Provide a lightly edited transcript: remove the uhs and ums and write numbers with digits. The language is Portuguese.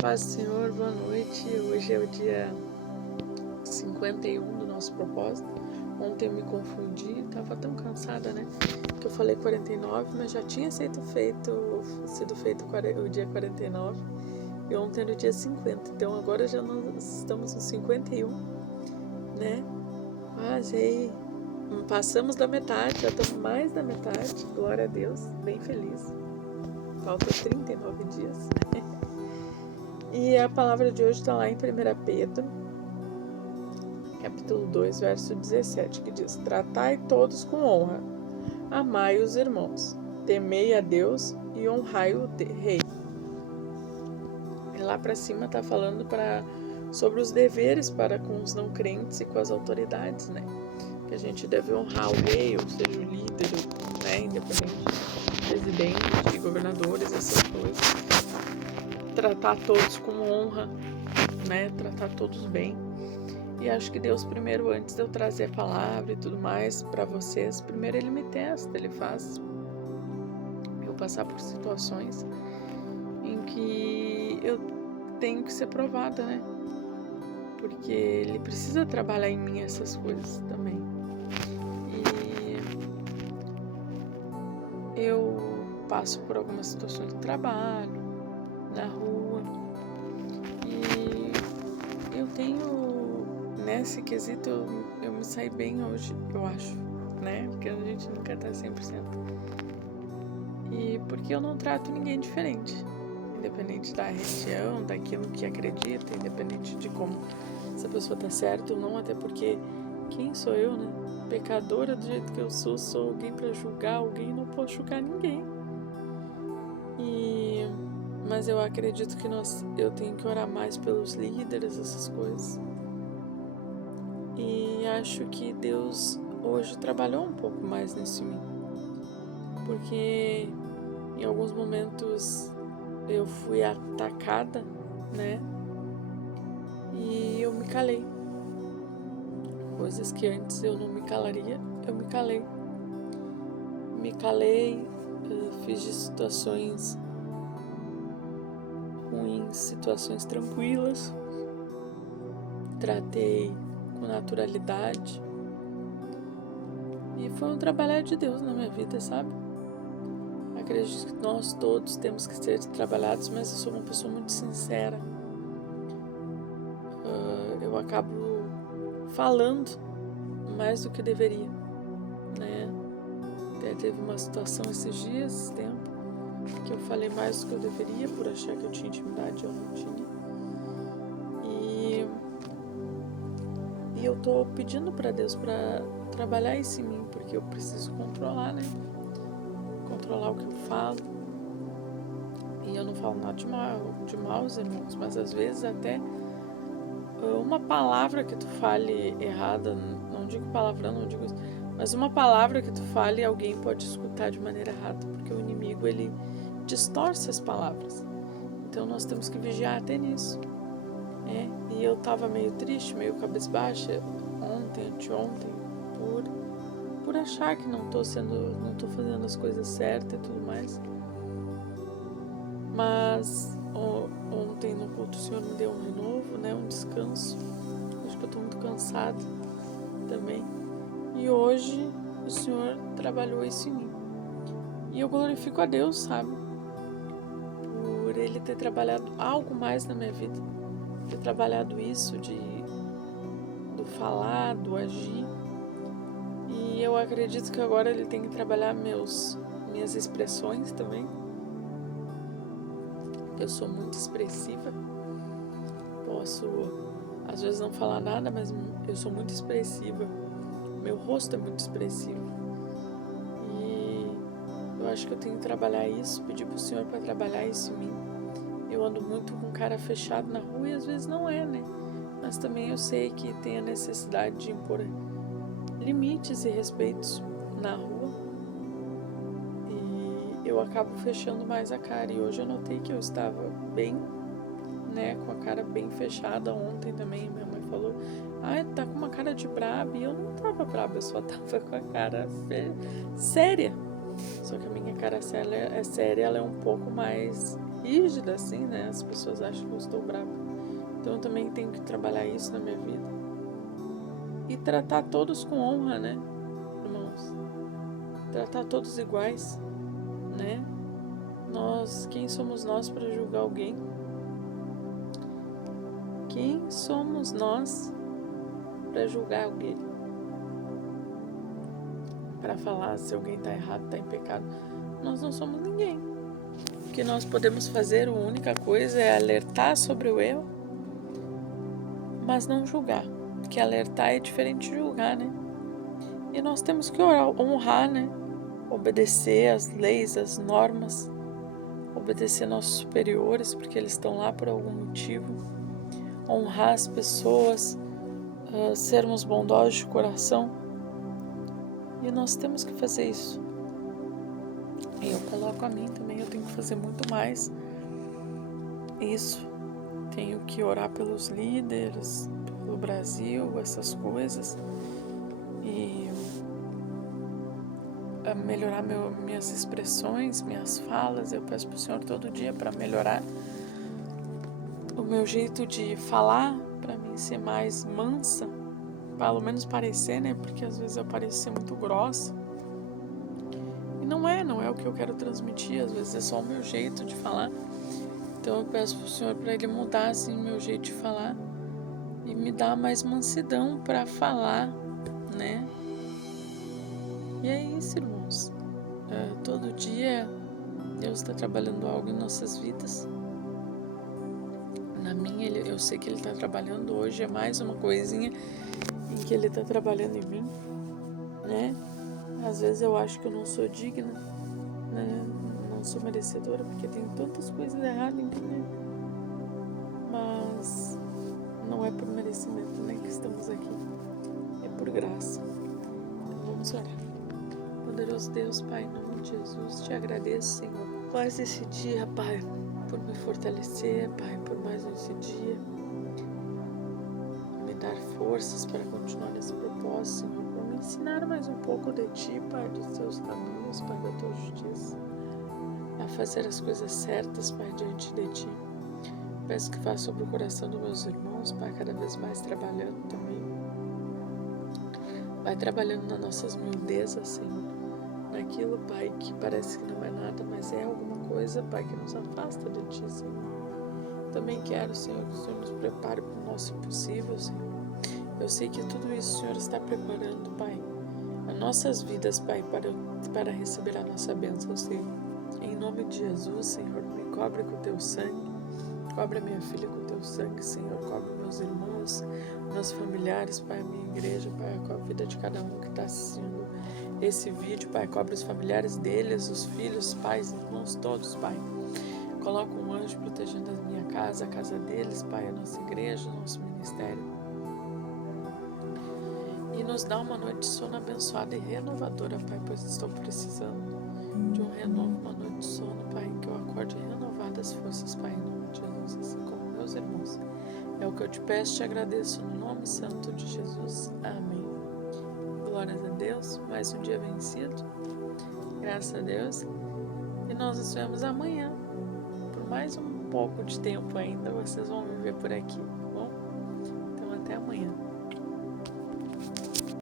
Paz do Senhor, boa noite. Hoje é o dia 51 do nosso propósito. Ontem eu me confundi, estava tão cansada, né? Que eu falei 49, mas já tinha sido feito o dia 49 e ontem era o dia 50. Então agora já nós estamos no 51, né? Mas aí passamos da metade, já estamos mais da metade. Glória a Deus, bem feliz. Falta 39 dias. E a palavra de hoje está lá em 1 Pedro, capítulo 2, verso 17, que diz: Tratai todos com honra, amai os irmãos, temei a Deus e honrai o rei. E lá para cima está falando sobre os deveres para com os não crentes e com as autoridades, né? Que a gente deve honrar o rei, ou seja, o líder, né? Independente, presidente, governadores, essas coisas. Tratar todos com honra, né? Tratar todos bem. E acho que Deus primeiro, antes de eu trazer a palavra e tudo mais para vocês, primeiro Ele me testa, Ele faz eu passar por situações em que eu tenho que ser provada, né? Porque Ele precisa trabalhar em mim essas coisas também. E eu passo por algumas situações de trabalho, na rua, e eu tenho, nesse quesito, eu me saí bem hoje, eu acho, né? Porque a gente nunca tá 100%. E porque eu não trato ninguém diferente, independente da religião, daquilo que acredita, independente de como essa pessoa tá certa ou não, até porque quem sou eu, né? Pecadora do jeito que eu sou alguém para julgar alguém, não posso julgar ninguém. Mas eu acredito que eu tenho que orar mais pelos líderes, essas coisas. E acho que Deus hoje trabalhou um pouco mais nisso em mim. Porque em alguns momentos eu fui atacada, né? E eu me calei. Coisas que antes eu não me calaria, eu me calei. Me calei, fiz de situações ruins, situações tranquilas. Tratei com naturalidade. E foi um trabalhar de Deus na minha vida, sabe? Acredito que nós todos temos que ser trabalhados, mas eu sou uma pessoa muito sincera. Eu acabo falando mais do que deveria, né? Até teve uma situação esses dias, esse tempo, que eu falei mais do que eu deveria por achar que eu tinha intimidade e eu não tinha. E eu tô pedindo para Deus para trabalhar isso em mim, porque eu preciso controlar, né? Controlar o que eu falo. E eu não falo nada de mal, irmãos, mas às vezes até uma palavra que tu fale errada, não digo palavrão, não digo isso, mas uma palavra que tu fale alguém pode escutar de maneira errada, porque o inimigo ele distorce as palavras. Então nós temos que vigiar até nisso. E eu tava meio triste, meio cabisbaixa ontem, anteontem, por achar que não tô fazendo as coisas certas e tudo mais. Mas ontem no culto o Senhor me deu um renovo, né, um descanso. Acho que eu tô muito cansada também. E hoje o Senhor trabalhou isso em mim. E eu glorifico a Deus, sabe? Por Ele ter trabalhado algo mais na minha vida. Ter trabalhado isso do falar, do agir. E eu acredito que agora Ele tem que trabalhar minhas expressões também. Eu sou muito expressiva. Posso, às vezes, não falar nada, mas eu sou muito expressiva. Meu rosto é muito expressivo. E eu acho que eu tenho que trabalhar isso, pedir pro Senhor para trabalhar isso em mim. Eu ando muito com cara fechada na rua e às vezes não é, né? Mas também eu sei que tem a necessidade de impor limites e respeitos na rua. E eu acabo fechando mais a cara. E hoje eu notei que eu estava bem, né, com a cara bem fechada. Ontem também minha mãe falou: tá com uma cara de braba. E eu não tava braba, eu só tava com a cara séria. Só que a minha cara séria, ela é um pouco mais rígida assim, né? As pessoas acham que eu estou brava. Então eu também tenho que trabalhar isso na minha vida. E tratar todos com honra, né, irmãos? Tratar todos iguais, né? Quem somos nós para julgar alguém? Quem somos nós para julgar alguém? Para falar se alguém está errado, está em pecado? Nós não somos ninguém. O que nós podemos fazer, a única coisa é alertar sobre o erro, mas não julgar. Porque alertar é diferente de julgar, né? E nós temos que honrar, né? Obedecer às leis, às normas, obedecer nossos superiores, porque eles estão lá por algum motivo, honrar as pessoas, sermos bondosos de coração. E nós temos que fazer isso. E eu coloco a mim também, eu tenho que fazer muito mais isso. Tenho que orar pelos líderes, pelo Brasil, essas coisas. E melhorar minhas expressões, minhas falas. Eu peço para o Senhor todo dia para melhorar o meu jeito de falar, para mim ser mais mansa, pelo menos parecer, né? Porque às vezes eu pareço ser muito grossa. E não é o que eu quero transmitir, às vezes é só o meu jeito de falar. Então eu peço para o Senhor para Ele mudar assim o meu jeito de falar e me dar mais mansidão para falar, né? E é isso, irmãos. Todo dia Deus está trabalhando algo em nossas vidas. Na minha, eu sei que Ele está trabalhando hoje, é mais uma coisinha em que Ele está trabalhando em mim, né? Às vezes eu acho que eu não sou digna, né? Não sou merecedora, porque tem tantas coisas erradas em mim, né? Mas não é por merecimento, né, que estamos aqui. É por graça. Então vamos orar. Poderoso Deus, Pai, em nome de Jesus, te agradeço, Senhor, mais esse dia, Pai, por me fortalecer, Pai, por mais esse dia, me dar forças para continuar nesse propósito, Senhor, por me ensinar mais um pouco de Ti, Pai, dos Teus caminhos, Pai, da Tua justiça, a fazer as coisas certas, Pai, diante de Ti. Peço que faça sobre o coração dos meus irmãos, Pai, cada vez mais trabalhando também. Vai trabalhando nas nossas miudezas, Senhor, naquilo, Pai, que parece que não é nada, mas é alguma coisa, Pai, que nos afasta de Ti, Senhor. Também quero, Senhor, que o Senhor nos prepare para o nosso impossível, Senhor. Eu sei que tudo isso o Senhor está preparando, Pai, as nossas vidas, Pai, para receber a nossa bênção, Senhor. Em nome de Jesus, Senhor, me cobre com o Teu sangue, cobre a minha filha com o Teu sangue, Senhor, cobre meus irmãos, meus familiares, Pai, a minha igreja, Pai, cobre a vida de cada um que está assistindo esse vídeo, Pai, cobre os familiares deles, os filhos, pais, irmãos, todos, Pai. Coloca um anjo protegendo a minha casa, a casa deles, Pai, a nossa igreja, o nosso ministério. E nos dá uma noite de sono abençoada e renovadora, Pai, pois estou precisando de um renovo, uma noite de sono, Pai, que eu acorde renovada as forças, Pai, em nome de Jesus, assim como meus irmãos. É o que eu te peço, te agradeço no nome santo de Jesus. Amém. Glórias a Deus, mais um dia vencido, graças a Deus. E nós nos vemos amanhã. Por mais um pouco de tempo ainda, vocês vão me ver por aqui, tá bom? Então até amanhã.